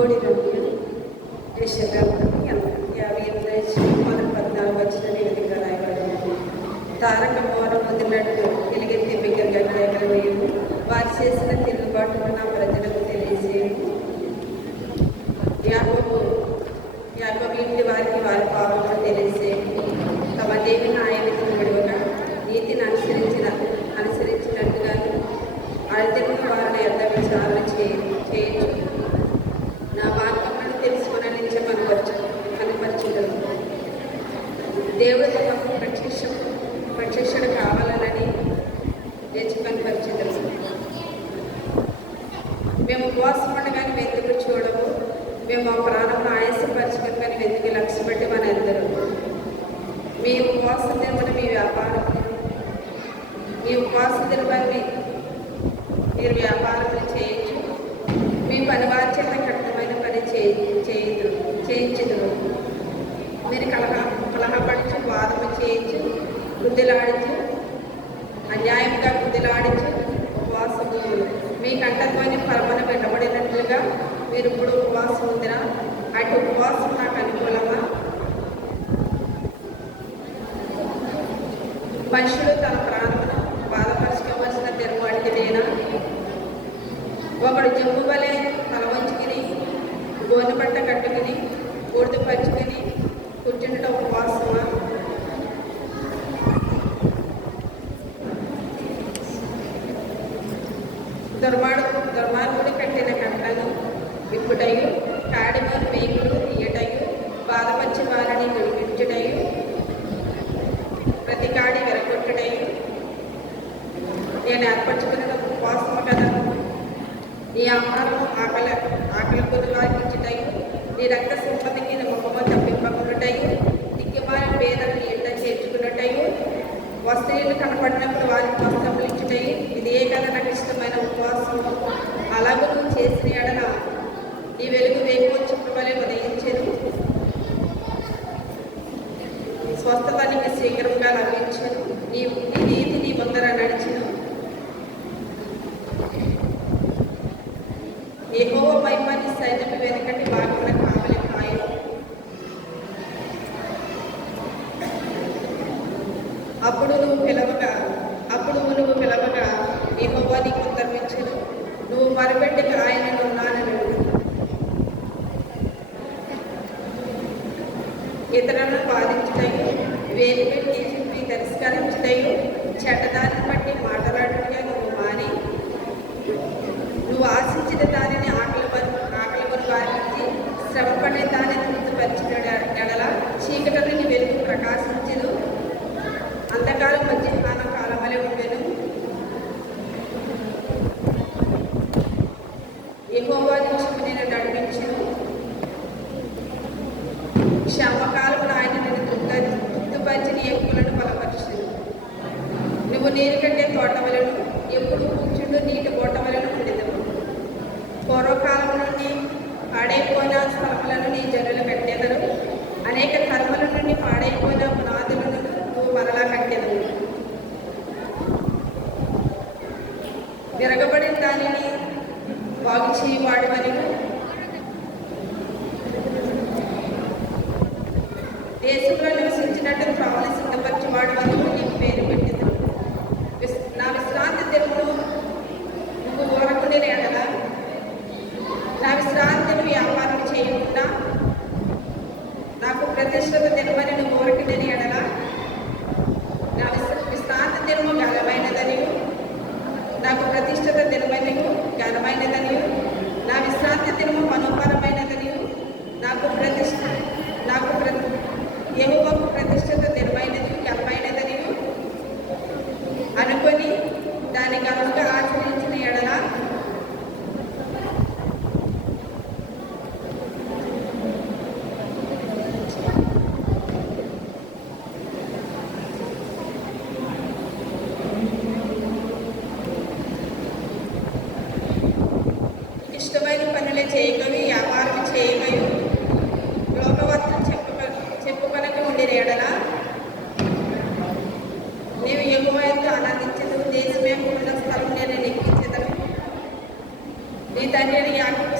బోడి రమ్య యశగాపతి యాభై ఎనిమిది మొదటి పద్నాలుగు వచ్చిన విధంగా రాయబడింది తారక మోర వదిలినట్టు ఎలుగెత్తి బిగ్గరగా కేకలు వేయము వారు చేసిన తిరుగుబాటును నా ప్రజలకు తెలియజేయము యాకోబు యాకోబు ఇంటి వారికి వారి పాపలను తెలియజేయము తమ దేవుని దేవుడు తమకు ప్రత్యక్ష ప్రత్యక్షణ కావాలనని తెచ్చి కనపరచుదను మేము ఉపవాసం ఉండగానే వెతుకు చూడము? మేము మా ప్రాణం ఆయాసపరచుకొని కానీ వెతికి లక్ష్య పెట్టి మన అందరూ? మీ ఉపవాసం తెరపడ మీ వ్యాపారం. మీ ఉపవాసం తెరపడి మీ మీరు వ్యాపారములు చేయొచ్చు మీ పని వారి చేత కఠినమైన పని చేయదు చేయించదు మీరు కలహ వృద్ధిలాడించు అన్యాయంగా వృద్ధిలాడించు ఉపవాసము మీ కంఠత్వాన్ని పరమన పెట్టబడినట్లుగా మీరు ఇప్పుడు ఉపవాసం ఉందిరా. అటు ఉపవాసం నాకు అనుకూలమా? మనుషుడు తన ప్రాణమును బాధపరచుకోవలసిన తెరువాడికి నేనా? ఒకడు జమ్ము వలె తల వంచుకుని గోనె పట్ట కట్టుకుని బూడిద విప్పుటయు కాడిమోని మేకులు తీయటయు బాధపరిచి వారిని విడిపించుటయు ప్రతి కాడి విరగొట్టుటయు నేను ఏర్పరచుకున్న ఉపవాసము కదా. నీ ఆహారం ఆకలి ఆకలి కొద్ది వారికి నీ రక్త సంపదకి నీ ముఖము తప్పింపకున్నటయు దిక్కుమారి పేదలను ఎండ చేర్చుకున్నటయు వస్త్రీలు కనపడినప్పుడు వారికి వస్త్రములు ఇచ్చుటయు ఇది ఏ కదా నాకు ఇష్టమైన ఉపవాసము. అలాగే నువ్వు చేసిన ఎడల నీ వెలుగు వేపు చుట్టూ వలె ఉదయించదు స్వస్థత నీకు శీఘ్రంగా లభించను నీ నీతి నీ ముందర నడిచిను సైన్యపు వెనుకటి భాగమున కావలి కాయలు అప్పుడు నువ్వు పిలవగా అప్పుడు నువ్వు పిలవగా ఏహోవా నీకు ఉత్తర్వించను నువ్వు మరపెట్టి ఆయనను నానను ఇతరులను బాధించటం వేలు పెట్టి अधिकारी मुस्तैद ठेकेदार పాడైపోయిన స్థలములను నీ జనులు కట్టేదరు. అనేక తరముల నుండి పాడైపోయిన పునాదులను నువ్వు మరలా కట్టేదవు విరగబడిన దానిని బాగు చేయవాడవని దేశంలో నివసించినట్టు త్రావణ సిద్ధపరచేవాడు వరకు నాకు ప్ర ప్రతిష్టత నిర్మైనది దినమైనది అనుకొని దాని కనుక ఆచరించిన ఎడల ఇష్టమైన పనులే చేయగలరు పూర్ణ